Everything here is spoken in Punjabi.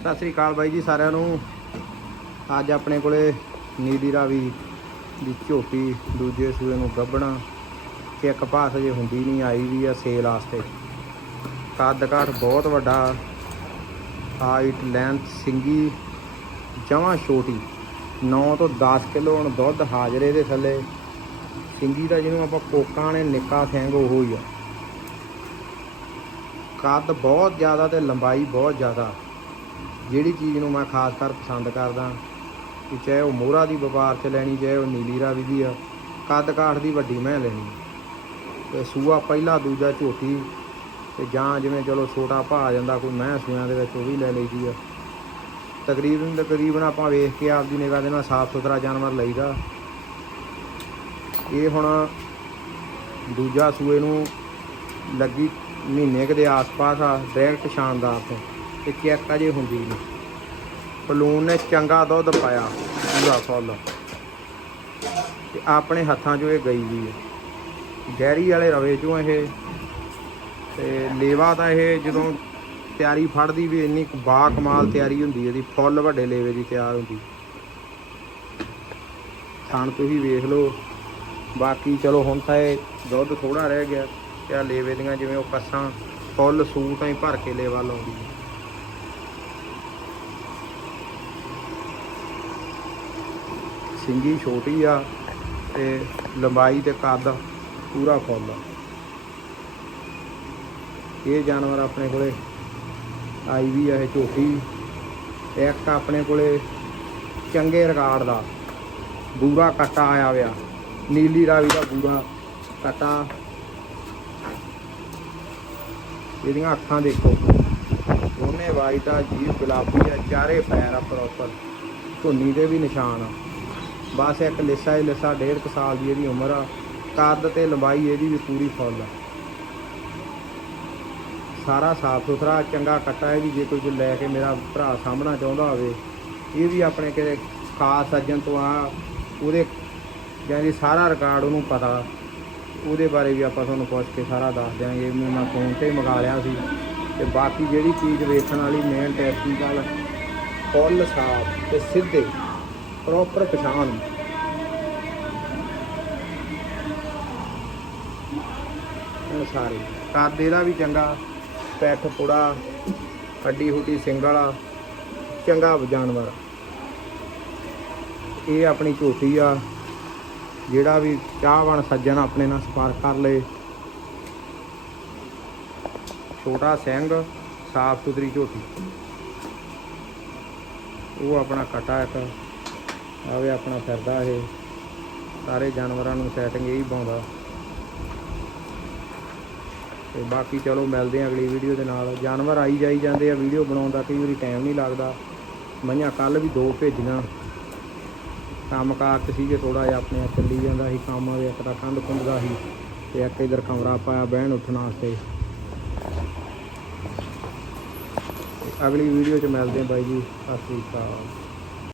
ਸਤਿ ਸ੍ਰੀ ਅਕਾਲ ਬਾਈ ਜੀ ਸਾਰਿਆਂ ਨੂੰ। ਅੱਜ ਆਪਣੇ ਕੋਲੇ ਨੀਲੀ ਰਾਵੀ ਦੀ ਝੋਟੀ ਦੂਜੇ ਸੂਏ ਨੂੰ ਗੱਭਣਾ। ਕਿ ਇੱਕ ਪਾਸ ਜੇ ਹੁੰਦੀ ਨਹੀਂ, ਆਈ ਵੀ ਆ ਸੇਲ ਵਾਸਤੇ। ਕੱਦ ਕਾਠ ਬਹੁਤ ਵੱਡਾ। ਹਾਈਟ ਲੈਂਥ ਸਿੰਗੀ, ਜਮਾਂ ਛੋਟੀ। 9 ਤੋਂ 10 ਕਿਲੋ ਹੁਣ ਦੁੱਧ ਹਾਜ਼ਰੇ ਦੇ ਥੱਲੇ। ਸਿੰਗੀ ਦਾ ਜਿਹਨੂੰ ਆਪਾਂ ਕੋਕਾਂ ਨੇ ਨਿੱਕਾ ਸਿੰਘ ਉਹ ਹੀ ਆ। ਕੱਦ ਬਹੁਤ ਜ਼ਿਆਦਾ ਤੇ ਲੰਬਾਈ ਬਹੁਤ ਜ਼ਿਆਦਾ। ਜਿਹੜੀ ਚੀਜ਼ ਨੂੰ ਮੈਂ ਖਾਸ ਕਰ ਪਸੰਦ ਕਰਦਾ ਕਿ ਚਾਹੇ ਉਹ ਮੋਹਰਾ ਦੀ ਵਪਾਰ 'ਚ ਲੈਣੀ, ਚਾਹੇ ਉਹ ਨੀਲੀ ਰਾਵੀ ਦੀ ਆ, ਕੱਦ ਕਾਠ ਦੀ ਵੱਡੀ ਮੈਂ ਲੈਣੀ। ਤੇ ਸੂਆ ਪਹਿਲਾ, ਦੂਜਾ, ਝੋਟੀ ਤੇ ਜਾਂ ਜਿਵੇਂ ਚਲੋ ਛੋਟਾ ਭਾ ਆ ਜਾਂਦਾ, ਕੋਈ ਮੈਂ ਸੂਆਂ ਦੇ ਵਿੱਚ ਉਹ ਵੀ ਲੈ ਲਈਦੀ ਆ। ਤਕਰੀਬਨ ਤਕਰੀਬਨ ਆਪਾਂ ਵੇਖ ਕੇ ਆਪਦੀ ਨਿਗਾਹ ਦੇ ਨਾਲ ਸਾਫ਼ ਸੁਥਰਾ ਜਾਨਵਰ ਲਈਦਾ। ਇਹ ਹੁਣ ਦੂਜਾ ਸੂਏ ਨੂੰ ਲੱਗੀ ਮਹੀਨੇ ਕੁ ਦੇ ਆਸ-ਪਾਸ ਆ ਡਾਇਰੈਕਟ ਸ਼ਾਨਦਾਰ ਤੋਂ। ਤੇ ਚੈੱਕ ਅਜੇ ਹੁੰਦੀ ਨਹੀਂ ਬਲੂਨ ਨੇ ਚੰਗਾ ਦੁੱਧ ਪਾਇਆ, ਪੂਰਾ ਫੁੱਲ। ਤੇ ਆਪਣੇ ਹੱਥਾਂ 'ਚੋਂ ਇਹ ਗਈ ਵੀ ਹੈ ਗਹਿਰੀ ਵਾਲੇ ਰਵੇ 'ਚੋਂ ਇਹ। ਤੇ ਲੇਵਾ ਤਾਂ ਇਹ ਜਦੋਂ ਤਿਆਰੀ ਫੜਦੀ ਵੀ ਇੰਨੀ ਕੁ ਬਾ ਕਮਾਲ ਤਿਆਰੀ ਹੁੰਦੀ, ਇਹਦੀ ਫੁੱਲ ਵੱਡੇ ਲੇਵੇ ਦੀ ਤਿਆਰ ਹੁੰਦੀ। ਥਣ ਤੁਸੀਂ ਵੇਖ ਲਓ। ਬਾਕੀ ਚਲੋ ਹੁਣ ਤਾਂ ਇਹ ਦੁੱਧ ਥੋੜਾ ਰਹਿ ਗਿਆ। ਤੇ ਆ ਲੇਵੇ ਦੀਆਂ ਜਿਵੇਂ ਉਹ ਕੱਸਾਂ, ਫੁੱਲ ਸੂਟ ਹੀ ਭਰ ਕੇ ਲੇਵਾ ਲਾਉਂਦੀ। ਸਿੰਗੀ ਛੋਟੀ ਆ ਤੇ ਲੰਬਾਈ ਤੇ ਕੱਦ ਪੂਰਾ ਫੁੱਲ ਇਹ ਜਾਨਵਰ ਆਪਣੇ ਕੋਲੇ ਆਈ ਵੀ ਆ, ਇਹ ਝੋਟੀ ਇੱਕ ਆਪਣੇ ਕੋਲੇ ਚੰਗੇ ਰਿਕਾਰਡ ਦਾ ਬੂਰਾ ਕੱਟਾ ਆਇਆ ਵਿਆ ਨੀਲੀ ਰਾਵੀ ਦਾ ਬੂਰਾ ਕੱਟਾ। ਇਹਦੀਆਂ ਅੱਖਾਂ ਦੇਖੋ। ਦੋਨੇ ਵਾਈਟ ਆ ਜੀਭ ਗੁਲਾਬੀ ਆ, ਚਾਰੇ ਪੈਰ ਆ ਪ੍ਰੋਪਰ ਧੁੰਨੀ ਦੇ ਵੀ ਨਿਸ਼ਾਨ ਆ। ਬਸ ਇੱਕ ਲਿਸਾ ਹੀ ਲਿਸਾ, ਡੇਢ ਕੁ ਸਾਲ ਦੀ ਇਹਦੀ ਉਮਰ ਆ। ਕੱਦ ਤੇ ਲੰਬਾਈ ਇਹਦੀ ਵੀ ਪੂਰੀ ਫੁੱਲ ਆ। ਸਾਰਾ ਸਾਫ਼ ਸੁਥਰਾ, ਚੰਗਾ ਕੱਟਾ ਹੈ ਵੀ ਜੇ ਕੋਈ ਲੈ ਕੇ ਮੇਰਾ ਭਰਾ ਸਾਹਮਣਾ ਚਾਹੁੰਦਾ ਹੋਵੇ, ਇਹ ਵੀ ਆਪਣੇ ਕਿਤੇ ਖਾਸ ਸੱਜਣ ਤੋਂ ਆ, ਉਹਦੇ ਜਾਨੀ ਸਾਰਾ ਰਿਕਾਰਡ ਉਹਨੂੰ ਪਤਾ। ਉਹਦੇ ਬਾਰੇ ਵੀ ਆਪਾਂ ਤੁਹਾਨੂੰ ਪੁੱਛ ਕੇ ਸਾਰਾ ਦੱਸ ਦਿਆਂਗੇ। ਵੀ ਮੈਂ ਫੋਨ ਤੇ ਹੀ ਮੰਗਾ ਲਿਆ ਸੀ। ਤੇ ਬਾਕੀ ਜਿਹੜੀ ਚੀਜ਼ ਵੇਖਣ ਵਾਲੀ ਮੇਨ ਟੈਕਨੀਕਲ ਫੁੱਲ ਸਾਫ਼ ਤੇ ਸਿੱਧੇ। ਪ੍ਰੋਪਰ ਪਛਾਣ ਇਹ ਸਾਰੇ। ਕੱਦ ਇਹਦਾ ਵੀ ਚੰਗਾ, ਪੈਠ ਪੁੜਾ, ਹੱਡੀ ਹੁੱਡੀ ਸਿੰਘ ਵਾਲਾ, ਚੰਗਾ ਜਾਨਵਰ। ਇਹ ਆਪਣੀ ਝੋਟੀ ਆ, ਜਿਹੜਾ ਵੀ ਚਾਹਵਾਨ ਸੱਜਣ ਆਪਣੇ ਨਾਲ ਸੰਪਰਕ ਕਰ ਲਏ ਛੋਟਾ ਸਿੰਘ, ਸਾਫ਼ ਸੁਥਰੀ ਝੋਟੀ। ਉਹ ਆਪਣਾ ਕਟਾ ਇੱਕ ਆਵੇ ਆਪਣਾ ਫਿਰਦਾ ਇਹ। ਸਾਰੇ ਜਾਨਵਰਾਂ ਨੂੰ ਸੈਟਿੰਗ ਇਹੀ ਪਾਉਂਦਾ। ਤੇ ਬਾਕੀ ਚਲੋ ਮਿਲਦੇ ਆ ਅਗਲੀ ਵੀਡੀਓ ਦੇ ਨਾਲ। ਜਾਨਵਰ ਆਈ ਜਾਈ ਜਾਂਦੇ ਆ ਵੀਡੀਓ ਬਣਾਉਣ ਦਾ ਕਈ ਵਾਰੀ ਟਾਈਮ ਨਹੀਂ ਲੱਗਦਾ। ਮਈਆਂ ਕੱਲ ਵੀ ਦੋ ਭੇਜੀਆਂ। ਕੰਮ ਕਾਰ ਤੇ ਸੀਗੇ ਥੋੜਾ ਜਿਹਾ ਆਪਣੇ ਆਪ ਚੱਲੀ ਜਾਂਦਾ ਸੀ ਕੰਮ ਇੱਕ ਤਾਂ ਕੰਧ ਕੁੰਧ ਦਾ ਸੀ ਤੇ ਇੱਕ ਇਧਰ ਕਮਰਾ ਪਾਇਆ ਬਹਿਣ ਉੱਠਣ ਵਾਸਤੇ। ਅਗਲੀ ਵੀਡੀਓ 'ਚ ਮਿਲਦੇ ਆ ਬਾਈ ਜੀ। ਸਤਿ ਸ੍ਰੀ ਅਕਾਲ।